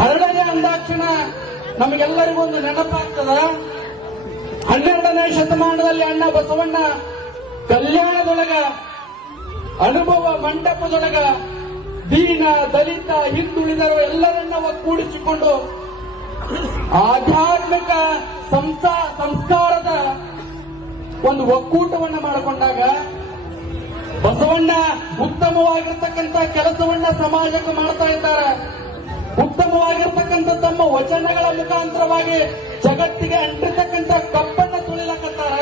ಹರಳೆಯ ಅಂದಾಕ್ಷಣ ನಮಗೆಲ್ಲರಿಗೂ ಒಂದು ನೆನಪಾಗ್ತದ. 12ನೇ ಶತಮಾನದಲ್ಲಿ ಅಣ್ಣ ಬಸವಣ್ಣ ಕಲ್ಯಾಣದೊಳಗ, ಅನುಭವ ಮಂಟಪದೊಳಗ ದೀನ ದಲಿತ ಹಿಂದುಳಿದರು ಎಲ್ಲರನ್ನ ಒಗ್ಗೂಡಿಸಿಕೊಂಡು ಆಧ್ಯಾತ್ಮಿಕ ಸಂಸ್ಕಾರದ ಒಂದು ಒಕ್ಕೂಟವನ್ನ ಮಾಡಿಕೊಂಡಾಗ ಬಸವಣ್ಣ ಉತ್ತಮವಾಗಿರ್ತಕ್ಕಂಥ ಕೆಲಸವನ್ನ ಸಮಾಜಕ್ಕೆ ಮಾಡ್ತಾ ಇದ್ದಾರೆ. ಉತ್ತಮವಾಗಿರ್ತಕ್ಕಂಥ ತಮ್ಮ ವಚನಗಳ ಮುಖಾಂತರವಾಗಿ ಜಗತ್ತಿಗೆ ಅಂಟಿರ್ತಕ್ಕಂಥ ಕಪ್ಪನ್ನ ತುಳಿಲಕತ್ತಾರ.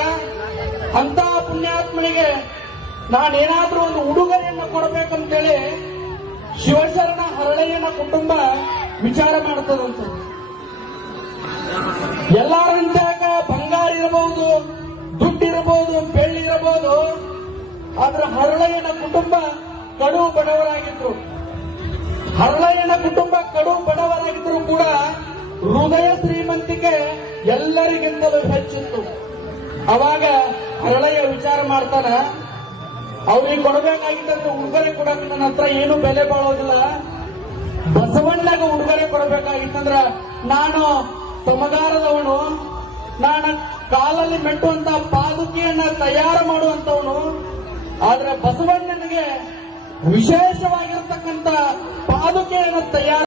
ಅಂತ ಪುಣ್ಯಾತ್ಮನಿಗೆ ನಾನೇನಾದ್ರೂ ಒಂದು ಉಡುಗೊರೆಯನ್ನು ಕೊಡಬೇಕಂತೇಳಿ ಶಿವಶರಣ ಹರಳಯ್ಯನ ಕುಟುಂಬ ವಿಚಾರ ಮಾಡ್ತದಂತ. ಎಲ್ಲರಂತಾಗ ಬಂಗಾರ ಇರಬಹುದು, ದುಡ್ಡಿರಬಹುದು, ಬೆಳ್ಳಿ ಇರಬಹುದು, ಆದ್ರೆ ಹರಳಯ್ಯನ ಕುಟುಂಬ ಕಡು ಬಡವರಾಗಿದ್ರು. ಹರಳಯ್ಯನ ಕುಟುಂಬ ಕಡು ಬಡವರಾಗಿದ್ರು ಕೂಡ ಹೃದಯ ಶ್ರೀಮಂತಿಕೆ ಎಲ್ಲರಿಗಿಂತಲೂ ಹೆಚ್ಚಿತ್ತು. ಅವಾಗ ಹರಳಯ್ಯ ವಿಚಾರ ಮಾಡ್ತಾನ, ಅವ್ರಿಗೆ ಕೊಡಬೇಕಾಗಿತ್ತಂದ್ರೆ ಉಡುಗೊರೆ ಕೊಡಕ್ಕೆ ನನ್ನ ಹತ್ರ ಏನು ಬೆಲೆ ಬಾಳೋದಿಲ್ಲ. ಬಸವಣ್ಣಗೆ ಉಡುಗೊರೆ ಕೊಡಬೇಕಾಗಿತ್ತಂದ್ರ ನಾನು ಸಮಗಾರದವನು, ನಾನು ಕಾಲಲ್ಲಿ ಮೆಟ್ಟುವಂತ ಪಾದುಕೆಯನ್ನ ತಯಾರು ಮಾಡುವಂತವನು. ಆದ್ರೆ ಬಸವಣ್ಣನಿಗೆ ವಿಶೇಷವಾಗಿರ್ತಕ್ಕಂಥ ಪಾದುಕೆಯನ್ನು ತಯಾರು